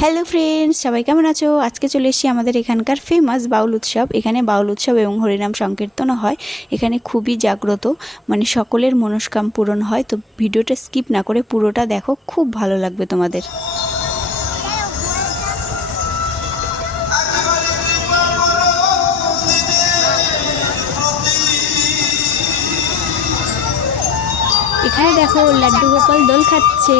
Hello friends সবাই কেমন আছো? আজকে চলে এসেছি আমাদের এখানকার ফেমাস বাউল উৎসব। এখানে বাউল উৎসব এবং হরিনাম সংকীর্তনও হয়। এখানে খুবই জাগ্রত মানে সকলের মনস্কাম পূরণ হয়। তো ভিডিওটা স্কিপ না করে পুরোটা দেখো, খুব ভালো লাগবে তোমাদের। এখানে দেখো লাড্ডু গোপাল দোল খাচ্ছে।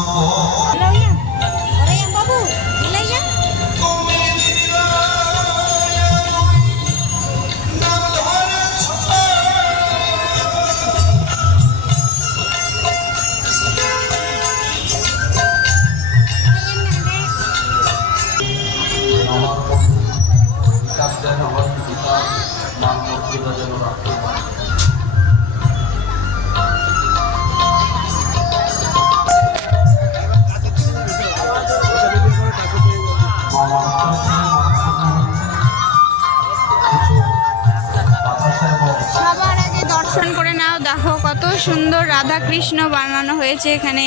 Bilangnya, orang yang babu, nilainya. Nomor dan nomor kita, nomor kita dan nomor kita. কত সুন্দর রাধা কৃষ্ণ বানানো হয়েছে এখানে।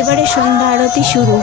এবারে সন্ধ্যা আরতি শুরু।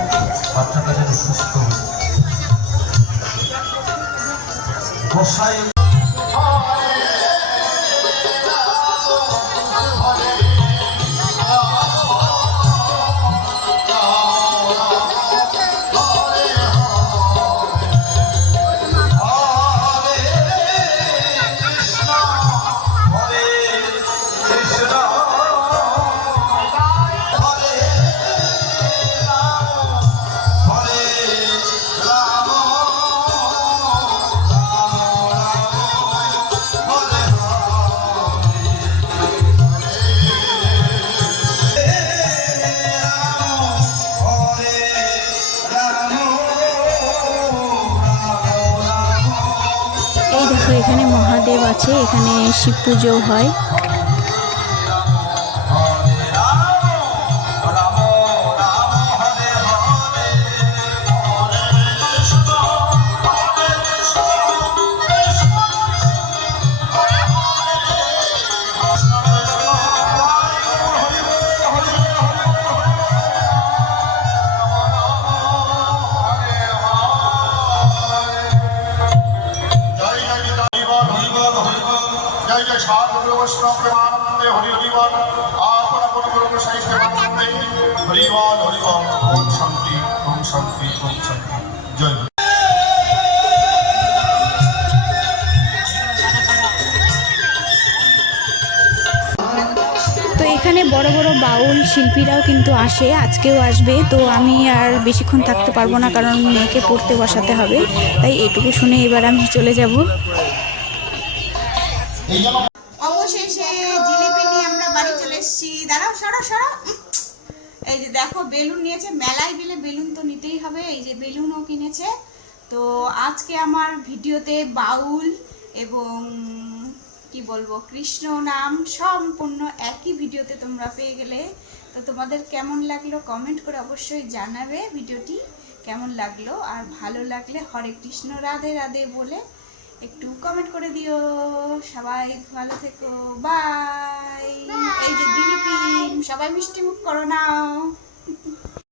মহাদেব আছে এখানে শিব পুজো হয়। তো এখানে বড় বড় বড় বাউল শিল্পীরাও কিন্তু আসে আজকেও আসবে। তো আমি আর বেশিক্ষণ থাকতে পারব না কারণ মেয়েকে পড়তে বসাতে হবে। তাই এটুকু শুনে এবার আমি চলে যাব। অবশেষে জিলিপি নিয়ে আমরা বাড়ি চলে এসেছি। দাঁড়াও, সরো সরো। এই যে দেখো, বেলুন নিয়েছে। মেলায় গেলে বেলুন তো নিতেই হবে। এই যে বেলুনও কিনেছে। তো আজকে আমার ভিডিওতে বাউল এবং কি বলব, কৃষ্ণ নাম সম্পূর্ণ একই ভিডিওতে তোমরা পেয়ে গেলে। তো তোমাদের কেমন লাগল কমেন্ট করে অবশ্যই জানাবে ভিডিওটি। কেমন লাগল? আর ভালো লাগলে হরে কৃষ্ণ, রাধে রাধে বলে একটু কমেন্ট করে দিও। সবাই ভালো থেকো। বাই এই যে দিলিপিন সবাই মিষ্টি মুখ করো নাও।